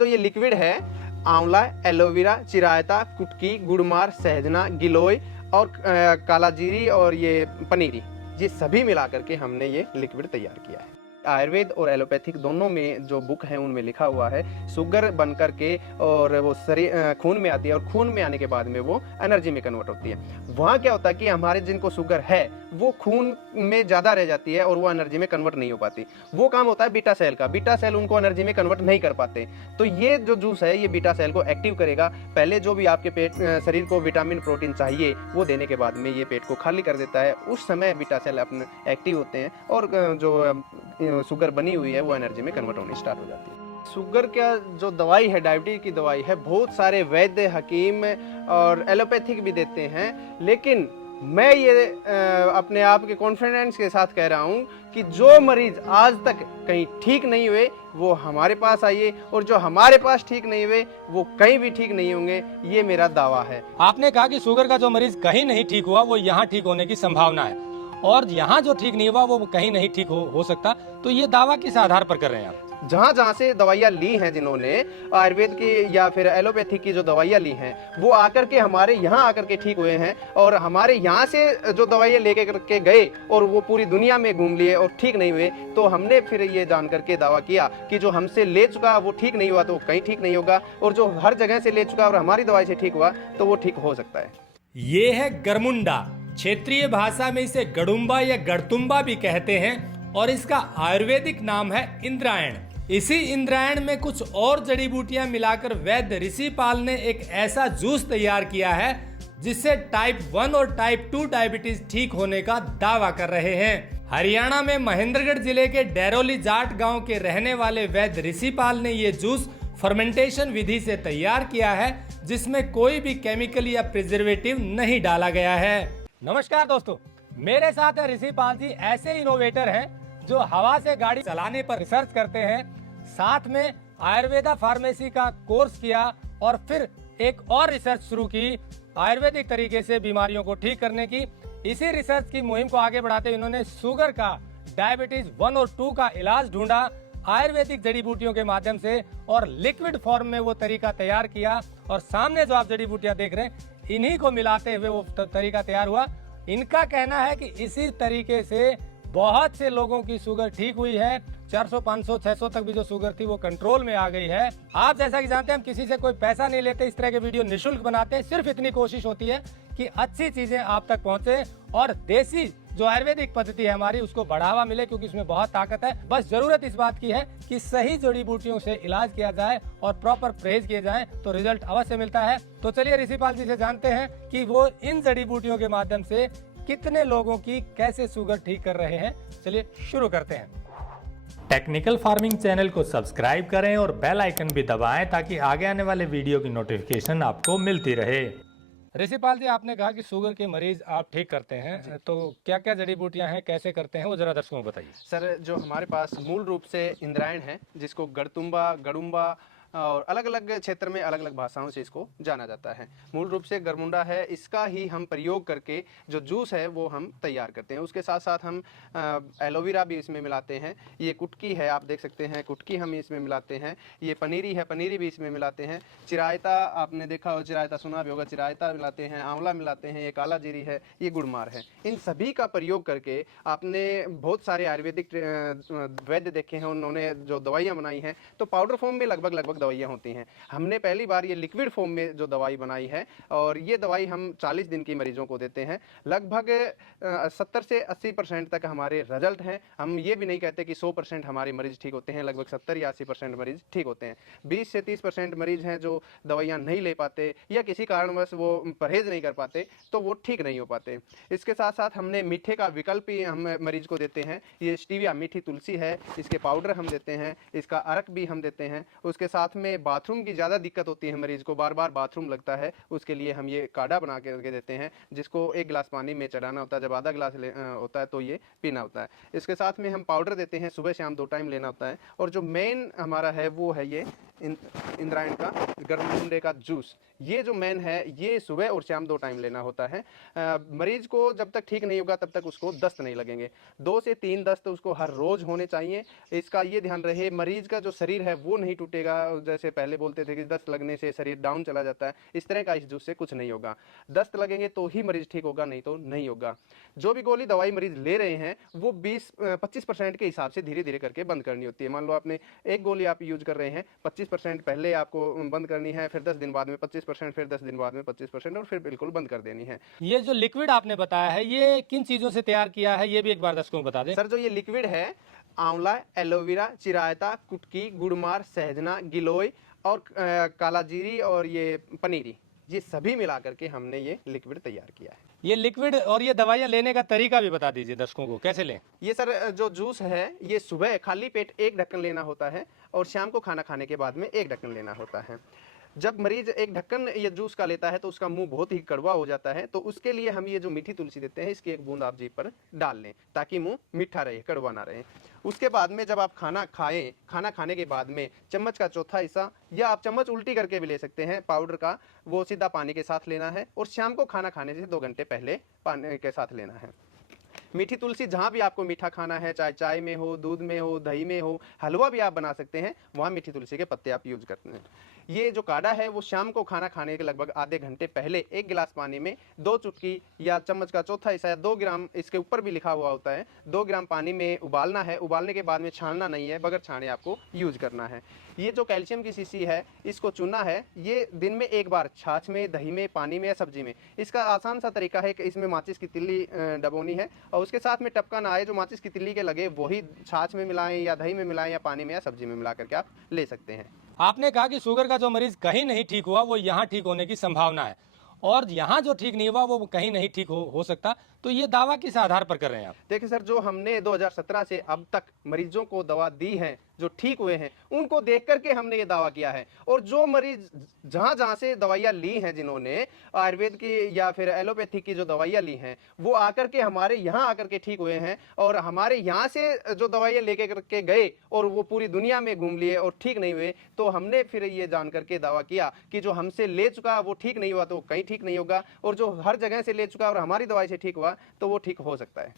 तो ये लिक्विड है आंवला, एलोवेरा, चिरायता, कुटकी, गुड़मार, सहजना, गिलोय और कालाजीरी और ये पनीरी, ये सभी मिला करके हमने ये लिक्विड तैयार किया है। आयुर्वेद और एलोपैथिक दोनों में जो बुक है उनमें लिखा हुआ है शुगर बन करके और वो शरीर खून में आती है और खून में आने के बाद में वो एनर्जी में कन्वर्ट होती है। वहाँ क्या होता है कि हमारे जिनको शुगर है वो खून में ज़्यादा रह जाती है और वो एनर्जी में कन्वर्ट नहीं हो पाती। वो काम होता है बीटा सेल का, बीटा सेल उनको एनर्जी में कन्वर्ट नहीं कर पाते। तो ये जो जूस है ये बीटा सेल को एक्टिव करेगा। पहले जो भी आपके शरीर को विटामिन प्रोटीन चाहिए वो देने के बाद में ये पेट को खाली कर देता है। उस समय बीटा सेल अपने एक्टिव होते हैं और जो शुगर बनी हुई है वो एनर्जी में कन्वर्ट होनी स्टार्ट हो जाती है। शुगर का जो दवाई है, डायबिटीज की दवाई है, बहुत सारे वैद्य, हकीम और एलोपैथिक भी देते हैं, लेकिन मैं ये अपने आप के कॉन्फिडेंस के साथ कह रहा हूँ कि जो मरीज आज तक कहीं ठीक नहीं हुए वो हमारे पास आइए और जो हमारे पास ठीक नहीं हुए वो कहीं भी ठीक नहीं होंगे, ये मेरा दावा है। आपने कहा कि शुगर का जो मरीज कहीं नहीं ठीक हुआ वो यहाँ ठीक होने की संभावना है, और यहाँ जो ठीक नहीं हुआ वो कहीं नहीं ठीक हो सकता, तो ये दावा किस आधार पर कर रहे हैं आप? जहाँ जहाँ से दवाइयाँ ली हैं, जिन्होंने आयुर्वेद की या फिर एलोपैथी की जो दवाइयाँ ली हैं वो आकर के हमारे यहाँ आकर के ठीक हुए हैं, और हमारे यहाँ से जो दवाइयाँ लेके करके गए और वो पूरी दुनिया में घूम लिए और ठीक नहीं हुए, तो हमने फिर ये जान करके दावा किया कि जो हमसे ले चुका वो ठीक नहीं हुआ तो कहीं ठीक नहीं होगा, और जो हर जगह से ले चुका और हमारी दवाई से ठीक हुआ तो वो ठीक हो सकता है। ये है गरमुंडा, क्षेत्रीय भाषा में इसे गड़ुम्बा या गड़तुम्बा भी कहते हैं, और इसका आयुर्वेदिक नाम है इंद्रायण। इसी इंद्रायण में कुछ और जड़ी बूटियां मिलाकर वैद्य ऋषिपाल ने एक ऐसा जूस तैयार किया है जिससे टाइप 1 और टाइप 2 डायबिटीज ठीक होने का दावा कर रहे हैं। हरियाणा में महेंद्रगढ़ जिले के डेरोली जाट गांव के रहने वाले वैद्य ऋषिपाल ने ये जूस फर्मेंटेशन विधि से तैयार किया है, जिसमें कोई भी केमिकल या प्रिजर्वेटिव नहीं डाला गया है। नमस्कार दोस्तों, मेरे साथ है ऋषिपाल जी। ऐसे इनोवेटर हैं जो हवा से गाड़ी चलाने पर रिसर्च करते हैं, साथ में आयुर्वेदा फार्मेसी का कोर्स किया और फिर एक और रिसर्च शुरू की आयुर्वेदिक तरीके से बीमारियों को ठीक करने की। इसी रिसर्च की मुहिम को आगे बढ़ाते हुए इन्होंने शुगर का, डायबिटीज 1 और 2 का इलाज ढूंढा आयुर्वेदिक जड़ी बूटियों के माध्यम से, और लिक्विड फॉर्म में वो तरीका तैयार किया। और सामने जो आप जड़ी बूटियां देख रहे हैं इन्हीं को मिलाते हुए वो तरीका तैयार हुआ। इनका कहना है कि इसी तरीके से बहुत से लोगों की शुगर ठीक हुई है। 400, 500, 600 तक भी जो शुगर थी वो कंट्रोल में आ गई है। आप जैसा कि जानते हैं हम किसी से कोई पैसा नहीं लेते, इस तरह के वीडियो निःशुल्क बनाते हैं। सिर्फ इतनी कोशिश होती है कि अच्छी चीजें आप तक पहुंचे और देसी जो आयुर्वेदिक पद्धति है हमारी उसको बढ़ावा मिले, क्योंकि इसमें बहुत ताकत है। बस जरूरत इस बात की है कि सही जड़ी बूटियों से इलाज किया जाए और प्रॉपर परहेज किए जाए तो रिजल्ट अवश्य मिलता है। तो चलिए ऋषिपाल जी से जानते हैं कि वो इन जड़ी बूटियों के माध्यम से कितने लोगों की कैसे शुगर ठीक कर रहे हैं। चलिए शुरू करते हैं। टेक्निकल फार्मिंग चैनल को सब्सक्राइब करें और बेल आइकन भी दबाएं ताकि आगे आने वाले वीडियो की नोटिफिकेशन आपको मिलती रहे। ऋषिपाल जी, आपने कहा कि शुगर के मरीज आप ठीक करते हैं, तो क्या क्या जड़ी बूटियां हैं, कैसे करते हैं, वो जरा दर्शकों को बताइए। सर, जो हमारे पास मूल रूप से इंद्रायण है, जिसको गड़तुम्बा, गड़ुम्बा और अलग अलग क्षेत्र में अलग अलग भाषाओं से इसको जाना जाता है। मूल रूप से गरमुंडा है, इसका ही हम प्रयोग करके जो जूस है वो हम तैयार करते हैं। उसके साथ साथ हम एलोवेरा भी इसमें मिलाते हैं। ये कुटकी है, आप देख सकते हैं, कुटकी हम इसमें मिलाते हैं। ये पनीरी है, पनीरी भी इसमें मिलाते हैं। चिरायता आपने देखा हो, चिरायता सुना भी होगा, चिरायता मिलाते हैं। आंवला मिलाते हैं, ये काला जीरी है, ये गुड़मार है। इन सभी का प्रयोग करके आपने बहुत सारे आयुर्वेदिक वैद्य देखे हैं, उन्होंने जो दवाइयाँ बनाई हैं तो पाउडर फॉर्म में लगभग दवाइयाँ होती हैं। हमने पहली बार ये लिक्विड फॉर्म में जो दवाई बनाई है, और ये दवाई हम 40 दिन की मरीजों को देते हैं। लगभग 70 से 80% तक हमारे रिजल्ट हैं। हम ये भी नहीं कहते कि 100% हमारे मरीज ठीक होते हैं, लगभग 70 या 80% मरीज ठीक होते हैं। 20 से 30% मरीज हैं जो दवाइयाँ नहीं ले पाते या किसी कारणवश वो परहेज नहीं कर पाते, तो वो ठीक नहीं हो पाते। इसके साथ साथ हमने मीठे का विकल्प ही हम मरीज को देते हैं। ये स्टीविया मीठी तुलसी है, इसके पाउडर हम देते हैं, इसका अर्क भी हम देते हैं। उसके साथ में बाथरूम की ज़्यादा दिक्कत होती है मरीज को, बार बार बाथरूम लगता है, उसके लिए हम ये काढ़ा बना के देते हैं, जिसको 1 गिलास पानी में चढ़ाना होता है। जब आधा गिलास होता है तो ये पीना होता है। इसके साथ में हम पाउडर देते हैं, सुबह शाम 2 टाइम लेना होता है। और जो मेन हमारा है वो है ये इंद्रायण का गरमुंडे का जूस। ये जो मेन है ये सुबह और शाम 2 टाइम लेना होता है। मरीज को जब तक ठीक नहीं होगा तब तक उसको दस्त नहीं लगेंगे। 2 से 3 दस्त उसको हर रोज होने चाहिए। इसका ये ध्यान रहे, मरीज का जो शरीर है वो नहीं टूटेगा, जैसे पहले बोलते थे कि दस्त लगने से शरीर डाउन चला जाता है, इस तरह का इस जूस से कुछ नहीं होगा। दस्त लगेंगे तो ही मरीज ठीक होगा, नहीं तो नहीं होगा। जो भी गोली दवाई मरीज ले रहे हैं वो 25% के हिसाब से धीरे धीरे करके बंद करनी होती है। मान लो आपने एक गोली आप यूज कर रहे हैं, 25% पहले आपको बंद करनी है, फिर 10 दिन बाद में 25%, फिर 10 दिन बाद में 25% और फिर बिल्कुल बंद कर देनी है। ये जो लिक्विड आपने बताया है ये किन चीजों से तैयार किया है, ये भी एक बार दर्शकों को बता दें। सर जो ये लिक्विड है, आंवला, एलोवेरा, चिरायता, कुटकी, गुड़मार, सहजना, गिलोय और कालाजीरी और ये पनीरी, ये सभी मिला करके हमने ये लिक्विड तैयार किया है। ये लिक्विड और ये दवाइयाँ लेने का तरीका भी बता दीजिए दर्शकों को, कैसे लें। ये सर जो जूस है ये सुबह खाली पेट 1 ढक्कन लेना होता है और शाम को खाना खाने के बाद में 1 ढक्कन लेना होता है। जब मरीज 1 ढक्कन ये जूस का लेता है तो उसका मुंह बहुत ही कड़वा हो जाता है, तो उसके लिए हम ये जो मीठी तुलसी देते हैं इसकी 1 बूंद आप जीभ पर डाल लें ताकि मुंह मीठा रहे, कड़वा ना रहे। उसके बाद में जब आप खाना खाएं, खाना खाने के बाद में चम्मच का चौथा हिस्सा या आप चम्मच उल्टी करके भी ले सकते हैं पाउडर का, वो सीधा पानी के साथ लेना है और शाम को खाना खाने से 2 घंटे पहले पानी के साथ लेना है। मीठी तुलसी जहाँ भी आपको मीठा खाना है, चाहे चाय में हो, दूध में हो, दही में हो, हलवा भी आप बना सकते हैं, वहाँ मीठी तुलसी के पत्ते आप यूज करते हैं। ये जो काढ़ा है वो शाम को खाना खाने के लगभग आधे घंटे पहले 1 गिलास पानी में 2 चुटकी या चम्मच का चौथा हिस्सा या 2 ग्राम, इसके ऊपर भी लिखा हुआ होता है, 2 ग्राम पानी में उबालना है। उबालने के बाद में छानना नहीं है, बगैर छाने आपको यूज करना है। ये जो कैल्शियम की शीशी है इसको चुनना है, ये दिन में 1 बार छाछ में, दही में, पानी में या सब्जी में। इसका आसान सा तरीका है कि इसमें माचिस की तिल्ली डबोनी है और उसके साथ में टपका ना आए, जो माचिस की तिल्ली के लगे वही छाछ में मिलाएं या दही में मिलाएं या पानी में या सब्जी में मिला करके आप ले सकते हैं। आपने कहा कि शुगर का जो मरीज कहीं नहीं ठीक हुआ वो यहाँ ठीक होने की संभावना है, और यहाँ जो ठीक नहीं हुआ वो कहीं नहीं ठीक हो सकता, तो ये दावा किस आधार पर कर रहे हैं आप। देखिए सर, जो हमने 2017 से अब तक मरीजों को दवा दी है जो ठीक हुए हैं उनको देख करके हमने ये दावा किया है। और जो मरीज जहाँ से दवाइयाँ ली हैं, जिन्होंने आयुर्वेद की या फिर एलोपैथी की जो दवाइयाँ ली हैं, वो आकर के हमारे यहाँ आकर के ठीक हुए हैं। और हमारे यहाँ से जो दवाइयाँ लेके करके गए और वो पूरी दुनिया में घूम लिए और ठीक नहीं हुए, तो हमने फिर ये जान करके दावा किया कि जो हमसे ले चुका वो ठीक नहीं हुआ तो कहीं ठीक नहीं होगा, और जो हर जगह से ले चुका और हमारी दवाई से ठीक हुआ तो वो ठीक हो सकता है।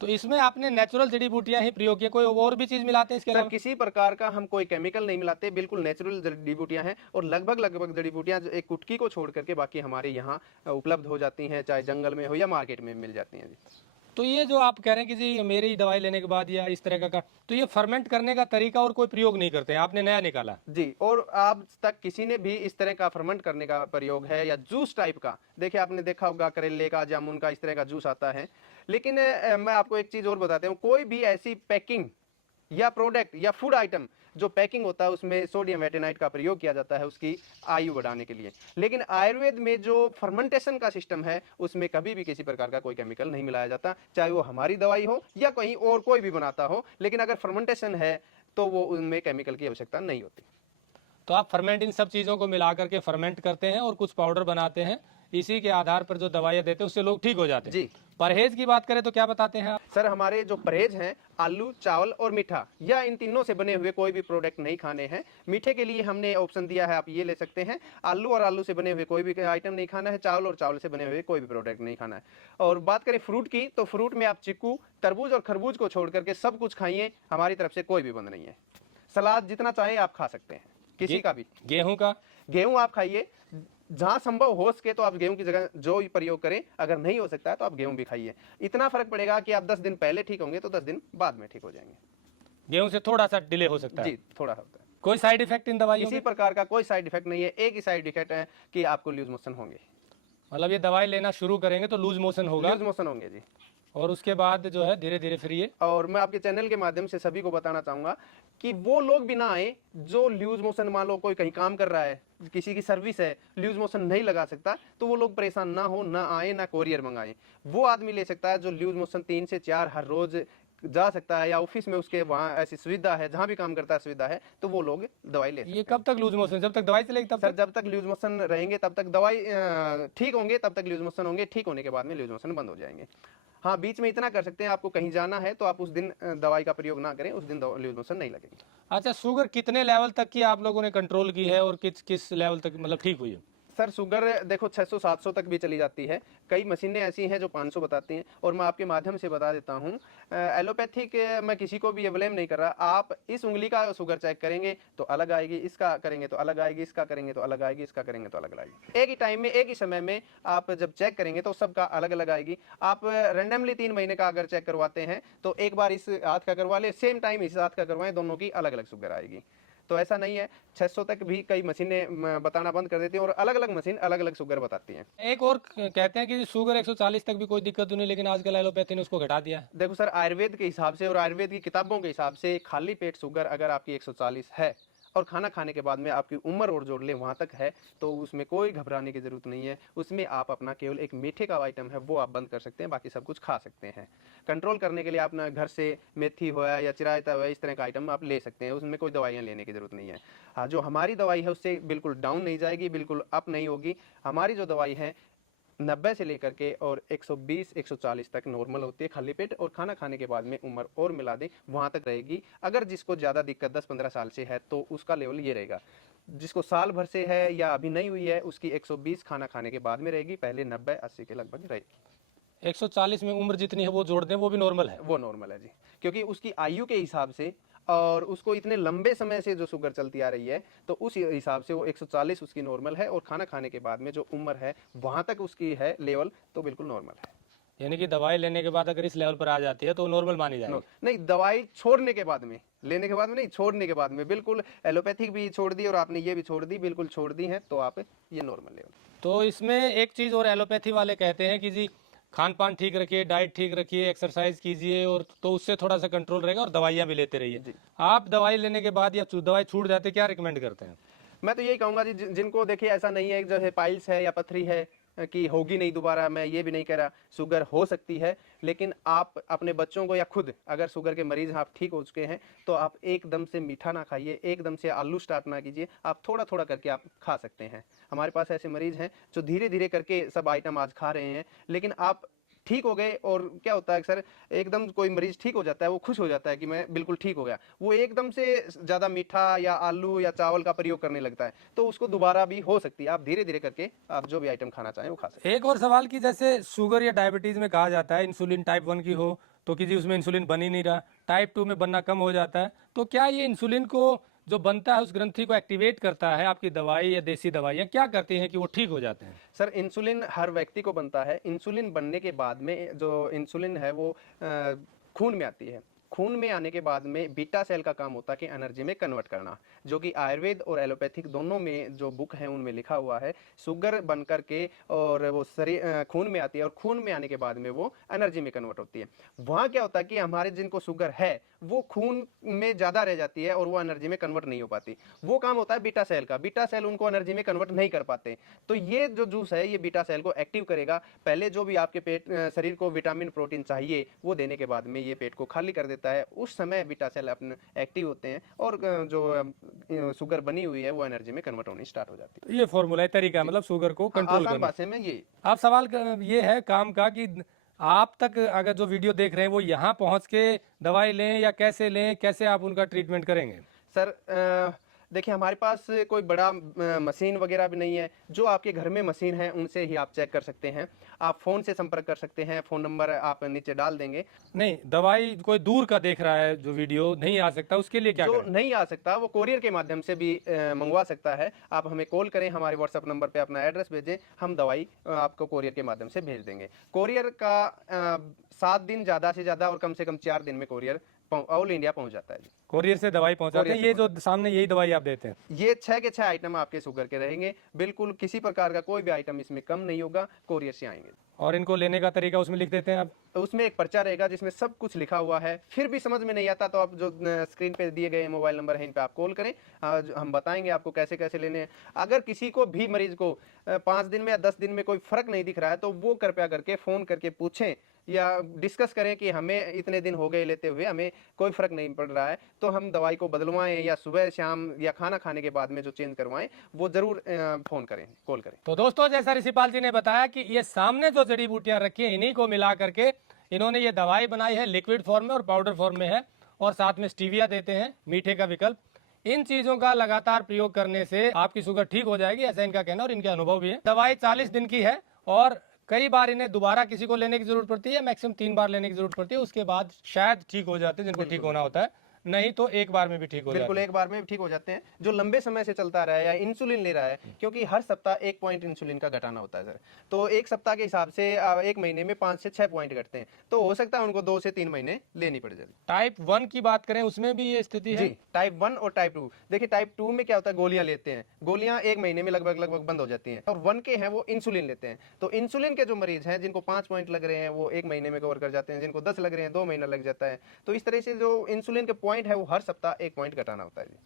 तो इसमें आपने नेचुरल जड़ी बूटियां ही प्रयोग किया, कोई और भी चीज मिलाते हैं इसके अलावा? किसी प्रकार का हम कोई केमिकल नहीं मिलाते, बिल्कुल नेचुरल जड़ी बूटियां हैं। और लगभग जड़ी बूटियां एक कुटकी को छोड़ करके बाकी हमारे यहाँ उपलब्ध हो जाती हैं, चाहे जंगल में हो या मार्केट में मिल जाती हैं जी। तो ये जो आप कह रहे हैं कि जी मेरी दवाई लेने के बाद या इस तरह का, तो ये फर्मेंट करने का तरीका और कोई प्रयोग नहीं करते हैं, आपने नया निकाला जी। और आज तक किसी ने भी इस तरह का फर्मेंट करने का प्रयोग है या जूस टाइप का, देखिए आपने देखा होगा करेले का, जामुन का, इस तरह का जूस आता है। लेकिन मैं आपको एक चीज और बताता हूँ, कोई भी ऐसी पैकिंग या प्रोडक्ट या फूड आइटम जो पैकिंग होता है उसमें सोडियम वेटेनाइट का प्रयोग किया जाता है उसकी आयु बढ़ाने के लिए। लेकिन आयुर्वेद में जो फर्मेंटेशन का सिस्टम है उसमें कभी भी किसी प्रकार का कोई केमिकल नहीं मिलाया जाता, चाहे वो हमारी दवाई हो या कहीं और कोई भी बनाता हो। लेकिन अगर फर्मेंटेशन है तो वो उनमें केमिकल की आवश्यकता नहीं होती। तो आप फर्मेंट इन सब चीज़ों को मिला करके फर्मेंट करते हैं और कुछ पाउडर बनाते हैं, इसी के आधार पर जो दवाइयाँ देते हैं उससे लोग ठीक हो जाते हैं जी। परहेज की बात करें तो क्या बताते हैं आप? सर हमारे जो परहेज हैं, आलू, चावल और मीठा, या इन तीनों से बने हुए कोई भी प्रोडक्ट नहीं खाने हैं। मीठे के लिए हमने ऑप्शन दिया है, आप ये ले सकते हैं। आलू और आलू से बने हुए कोई भी आइटम नहीं खाना है, चावल और चावल से बने हुए कोई भी प्रोडक्ट नहीं खाना है। और बात करें फ्रूट की, तो फ्रूट में आप चीकू, तरबूज और खरबूज को छोड़ करके सब कुछ खाइए, हमारी तरफ से कोई भी बंद नहीं है। सलाद जितना चाहें आप खा सकते हैं, किसी का भी। गेहूं आप खाइए, जहां संभव हो सके तो आप गेहूं की जगह जो भी प्रयोग करें, अगर नहीं हो सकता है तो आप गेहूं भी खाइए। इतना फर्क पड़ेगा कि आप 10 दिन पहले ठीक होंगे तो 10 दिन बाद में ठीक हो जाएंगे। गेहूं से थोड़ा सा डिले हो सकता है जी, थोड़ा होता है। कोई साइड इफेक्ट इन दवाइयों किसी प्रकार का कोई साइड इफेक्ट नहीं है। एक ही साइड इफेक्ट है कि आपको लूज मोशन होंगे। मतलब ये दवाई लेना शुरू करेंगे तो लूज मोशन होगा? लूज मोशन होंगे जी। और उसके बाद जो है धीरे धीरे फिर ये, और मैं आपके चैनल के माध्यम से सभी को बताना चाहूंगा कि वो लोग भी ना आए जो लूज मोशन, मान लो कोई कहीं काम कर रहा है, किसी की सर्विस है, लूज मोशन नहीं लगा सकता, तो वो लोग परेशान ना हो, ना आए, ना कोरियर मंगाए। वो आदमी ले सकता है जो लूज मोशन 3 से 4 हर रोज जा सकता है, या ऑफिस में उसके वहाँ ऐसी सुविधा है, जहाँ भी काम करता है सुविधा है, तो वो लोग दवाई ले सकते हैं। ये कब तक लूज मोशन? जब तक दवाई चलेगी तब सर जब तक लूज मोशन रहेंगे तब तक दवाई ठीक होंगे, तब तक लूज मोशन होंगे। ठीक होने के बाद में लूज मोशन बंद हो जाएंगे। हाँ, बीच में इतना कर सकते हैं, आपको कहीं जाना है तो आप उस दिन दवाई का प्रयोग ना करें, उस दिन लूज मोशन नहीं लगेगी। अच्छा, शुगर कितने लेवल तक की आप लोगों ने कंट्रोल की है और किस किस लेवल तक मतलब ठीक हुई है? सर शुगर देखो 600-700 तक भी चली जाती है। कई मशीनें ऐसी हैं जो 500 बताती हैं और मैं आपके माध्यम से बता देता हूँ एलोपैथिक मैं किसी को भी ये ब्लेम नहीं कर रहा। आप इस उंगली का शुगर चेक करेंगे तो अलग आएगी, इसका करेंगे तो अलग आएगी, इसका करेंगे तो अलग आएगी, इसका करेंगे तो अलग आएगी। एक ही टाइम में, एक ही समय में आप जब चेक करेंगे तो सबका अलग अलग आएगी। आप रैंडमली 3 महीने का अगर चेक करवाते हैं तो एक बार इस हाथ का करवा ले, सेम टाइम इस हाथ का करवाएं, दोनों की अलग अलग शुगर आएगी। तो ऐसा नहीं है, 600 तक भी कई मशीनें बताना बंद कर देती हैं और अलग अलग मशीन अलग अलग शुगर बताती हैं। एक और कहते हैं कि शुगर 140 तक भी कोई दिक्कत नहीं, लेकिन आजकल एलोपैथी ने उसको घटा दिया है। देखो सर, आयुर्वेद के हिसाब से और आयुर्वेद की किताबों के हिसाब से खाली पेट शुगर अगर आपकी 140 है और खाना खाने के बाद में आपकी उम्र और जोड़ लें वहाँ तक है तो उसमें कोई घबराने की ज़रूरत नहीं है। उसमें आप अपना केवल एक मीठे का आइटम है वो आप बंद कर सकते हैं, बाकी सब कुछ खा सकते हैं। कंट्रोल करने के लिए अपना घर से मेथी हुआ या चिरायता हुआ इस तरह का आइटम आप ले सकते हैं, उसमें कोई दवाइयाँ लेने की ज़रूरत नहीं है। हाँ, जो हमारी दवाई है उससे बिल्कुल डाउन नहीं जाएगी, बिल्कुल अप नहीं होगी। हमारी जो दवाई है 90 से लेकर के और 120-140 तक नॉर्मल होती है खाली पेट, और खाना खाने के बाद में उम्र और मिला दें वहाँ तक रहेगी। अगर जिसको ज़्यादा दिक्कत 10-15 साल से है तो उसका लेवल ये रहेगा। जिसको साल भर से है या अभी नहीं हुई है उसकी 120 खाना खाने के बाद में रहेगी, पहले 90-80 के लगभग रहेगी। 140 में उम्र जितनी है वो जोड़ दें, वो भी नॉर्मल है। वो नॉर्मल है जी, क्योंकि उसकी आयु के हिसाब से और उसको इतने लंबे समय से जो शुगर चलती आ रही है तो उस हिसाब से वो 140 उसकी नॉर्मल है, और खाना खाने के बाद में जो उम्र है वहाँ तक उसकी है लेवल तो बिल्कुल नॉर्मल है। यानी कि दवाई लेने के बाद अगर इस लेवल पर आ जाती है तो नॉर्मल मानी जाएगी। नहीं, दवाई छोड़ने के बाद में, लेने के बाद में नहीं, छोड़ने के बाद में बिल्कुल एलोपैथिक भी छोड़ दी और आपने ये भी छोड़ दी, बिल्कुल छोड़ दी है तो आप ये नॉर्मल लेवल। तो इसमें एक चीज़ और एलोपैथी वाले कहते हैं कि जी खान पान ठीक रखिए, डाइट ठीक रखिए, एक्सरसाइज कीजिए, और तो उससे थोड़ा सा कंट्रोल रहेगा, और दवाइयाँ भी लेते रहिए। आप दवाई लेने के बाद या दवाई छूट जाते क्या रिकमेंड करते हैं? मैं तो यही कहूँगा जी, जिनको देखिए ऐसा नहीं है जैसे पाइल्स है या पथरी है कि होगी नहीं दोबारा, मैं ये भी नहीं कह रहा, शुगर हो सकती है, लेकिन आप अपने बच्चों को या खुद अगर शुगर के मरीज आप ठीक हो चुके हैं तो आप एकदम से मीठा ना खाइए, एकदम से आलू स्टार्ट ना कीजिए, आप थोड़ा थोड़ा करके आप खा सकते हैं। हमारे पास ऐसे मरीज हैं जो धीरे धीरे करके सब आइटम आज खा रहे हैं, लेकिन आप ठीक हो गए। और क्या होता है सर, एकदम कोई मरीज ठीक हो जाता है, वो खुश हो जाता है कि मैं बिल्कुल ठीक हो गया, वो एकदम से ज़्यादा मीठा या आलू या चावल का प्रयोग करने लगता है, तो उसको दोबारा भी हो सकती है। आप धीरे धीरे करके आप जो भी आइटम खाना चाहें वो खा सकते हैं। एक और सवाल कि जैसे शुगर या डायबिटीज में कहा जाता है इंसुलिन टाइप 1 की हो तो कि जी उसमें इंसुलिन बन ही नहीं रहा, टाइप 2 में बनना कम हो जाता है, तो क्या ये इंसुलिन को जो बनता है उस ग्रंथि को एक्टिवेट करता है आपकी दवाई या देसी दवाइयाँ क्या करती हैं कि वो ठीक हो जाते हैं? सर इंसुलिन हर व्यक्ति को बनता है। इंसुलिन बनने के बाद में जो इंसुलिन है वो खून में आती है। खून में आने के बाद में बीटा सेल का काम होता है कि एनर्जी में कन्वर्ट करना, जो कि आयुर्वेद और एलोपैथिक दोनों में जो बुक है उनमें लिखा हुआ है। शुगर बन करके और वो शरीर खून में आती है, और खून में आने के बाद में वो एनर्जी में कन्वर्ट होती है। वहाँ क्या होता है कि हमारे जिनको शुगर है वो खून में ज़्यादा रह जाती है और वो एनर्जी में कन्वर्ट नहीं हो पाती। वो काम होता है बीटा सेल का, बीटा सेल उनको एनर्जी में कन्वर्ट नहीं कर पाते। तो ये जो जूस है ये बीटा सेल को एक्टिव करेगा। पहले जो भी आपके पेट शरीर को विटामिन प्रोटीन चाहिए वो देने के बाद में ये पेट को खाली कर देता है। उस समय बीटा सेल अपने एक्टिव होते हैं और जो शुगर बनी हुई है वो एनर्जी में कन्वर्ट होनी स्टार्ट हो जाती है। ये फॉर्मूला है, तरीका मतलब शुगर को कंट्रोल आसान करना। भाषा में ये। आप सवाल ये है काम का कि आप तक अगर जो वीडियो देख रहे हैं वो यहाँ पहुँच के दवाई लें या कैसे लें, कैसे आप उनका ट्रीटमेंट करेंगे? सर देखिए हमारे पास कोई बड़ा मशीन वगैरह भी नहीं है। जो आपके घर में मशीन है उनसे ही आप चेक कर सकते हैं। आप फ़ोन से संपर्क कर सकते हैं, फ़ोन नंबर आप नीचे डाल देंगे। नहीं, दवाई कोई दूर का देख रहा है जो वीडियो नहीं आ सकता उसके लिए क्या जो करें? नहीं आ सकता वो कोरियर के माध्यम से भी मंगवा सकता है। आप हमें कॉल करें, हमारे व्हाट्सएप नंबर पे अपना एड्रेस भेजें, हम दवाई आपको कोरियर के माध्यम से भेज देंगे। कोरियर का 7 दिन ज़्यादा से ज़्यादा और कम से कम 4 दिन में कोरियर ऑल इंडिया पहुंच जाता है जी। कोरियर से दवाई पहुंचाते हैं। ये जो सामने यही दवाई आप देते हैं? ये 6 के 6 आइटम आपके शुगर के रहेंगे, बिल्कुल किसी प्रकार का कोई भी आइटम इसमें कम नहीं होगा, कोरियर से आएंगे। और इनको लेने का तरीका उसमें लिख देते हैं आप? उसमें एक पर्चा रहेगा जिसमें सब कुछ लिखा हुआ है। फिर भी समझ में नहीं आता तो आप जो स्क्रीन पे दिए गए मोबाइल नंबर है इन पे आप कॉल करें, हम बताएंगे आपको कैसे कैसे लेने हैं। अगर किसी को भी मरीज को 5 दिन में या 10 दिन में कोई फर्क नहीं दिख रहा है तो वो कृपया करके फ़ोन करके पूछें या डिस्कस करें कि हमें इतने दिन हो गए लेते हुए, हमें कोई फर्क नहीं पड़ रहा है, तो हम दवाई को बदलवाएं या सुबह शाम या खाना खाने के बाद में जो चेंज करवाएं, वो ज़रूर फ़ोन करें, कॉल करें। तो दोस्तों, जैसा ऋषिपाल जी ने बताया कि ये सामने जो जड़ी बूटियां रखी हैं इन्हीं को मिला करके इन्होंने ये दवाई बनाई है। लिक्विड फॉर्म में और पाउडर फॉर्म में है, और साथ में स्टीविया देते हैं, मीठे का विकल्प। इन चीजों का लगातार प्रयोग करने से आपकी शुगर ठीक हो जाएगी, ऐसा इनका कहना और इनके अनुभव भी है। दवाई 40 दिन की है और कई बार इन्हें दोबारा किसी को लेने की जरूरत पड़ती है, मैक्सिमम 3 बार लेने की जरूरत पड़ती है, उसके बाद शायद ठीक हो जाते हैं जिनको ठीक होना होता है, नहीं तो एक बार में भी ठीक हो जाते बिल्कुल हैं। एक बार में ठीक हो जाते हैं। जो लंबे समय से चलता रहा है या इंसुलिन ले रहा है, क्योंकि हर सप्ताह 1 पॉइंट इंसुलिन का घटाना होता है सर, तो एक सप्ताह के हिसाब से 1 महीने में 5 से 6 पॉइंट घटते हैं, तो हो सकता है उनको 2 से 3 महीने लेनी पड़ जाए। टाइप 1 की बात करें उसमें भी ये स्थिति है जी, टाइप 1 और टाइप 2। देखिए टाइप 2 में क्या होता है, गोलियां लेते हैं, गोलियां 1 महीने में लगभग बंद हो जाती हैं, और 1 के हैं वो इंसुलिन लेते हैं। तो इंसुलिन के जो मरीज हैं जिनको 5 पॉइंट लग रहे हैं वो 1 महीने में कवर कर जाते हैं, जिनको 10 लग रहे हैं 2 महीना लग जाता है। तो इस तरह से जो इंसुलिन के पॉइंट है वो हर सप्ताह 1 पॉइंट घटाना होता है जी।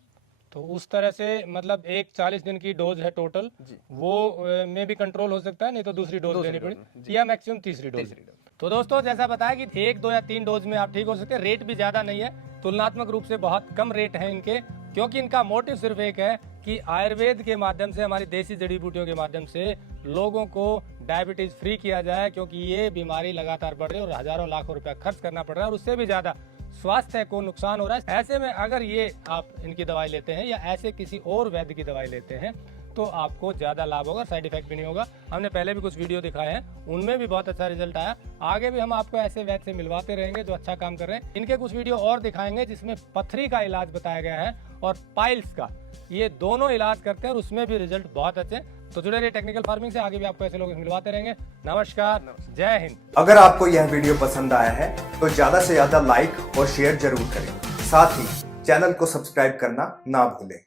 तो उस तरह से मतलब एक 40 दिन की डोज है टोटल, वो में भी कंट्रोल हो सकता है, नहीं तो दूसरी डोज लेनी पड़ेगी या मैक्सिमम तीसरी डोज। तो दोस्तों जैसा बताया कि 1, 2 या 3 डोज में आप ठीक हो सकते हैं। रेट भी ज्यादा नहीं है, तुलनात्मक रूप से बहुत कम रेट है इनके, क्योंकि इनका मोटिव सिर्फ एक है कि आयुर्वेद के माध्यम से, हमारी देसी जड़ी बूटियों के माध्यम से लोगों को डायबिटीज फ्री किया जाए, क्योंकि ये बीमारी लगातार बढ़ रही है और हजारों लाखों रुपया खर्च करना पड़ रहा है और उससे भी ज्यादा स्वास्थ्य को नुकसान हो रहा है। ऐसे में अगर ये आप इनकी दवाई लेते हैं या ऐसे किसी और वैद्य की दवाई लेते हैं तो आपको ज्यादा लाभ होगा, साइड इफेक्ट भी नहीं होगा। हमने पहले भी कुछ वीडियो दिखाए हैं, उनमें भी बहुत अच्छा रिजल्ट आया। आगे भी हम आपको ऐसे वैद्य से मिलवाते रहेंगे जो अच्छा काम कर रहे हैं। इनके कुछ वीडियो और दिखाएंगे जिसमें पथरी का इलाज बताया गया है और पाइल्स का, ये दोनों इलाज करते हैं और उसमें भी रिजल्ट बहुत अच्छे। तो जुड़े रहिए टेक्निकल फार्मिंग से, आगे भी आपको ऐसे लोग मिलवाते रहेंगे। नमस्कार, जय हिंद। अगर आपको यह वीडियो पसंद आया है तो ज्यादा से ज्यादा लाइक और शेयर जरूर करें। साथ ही चैनल को सब्सक्राइब करना ना भूलें।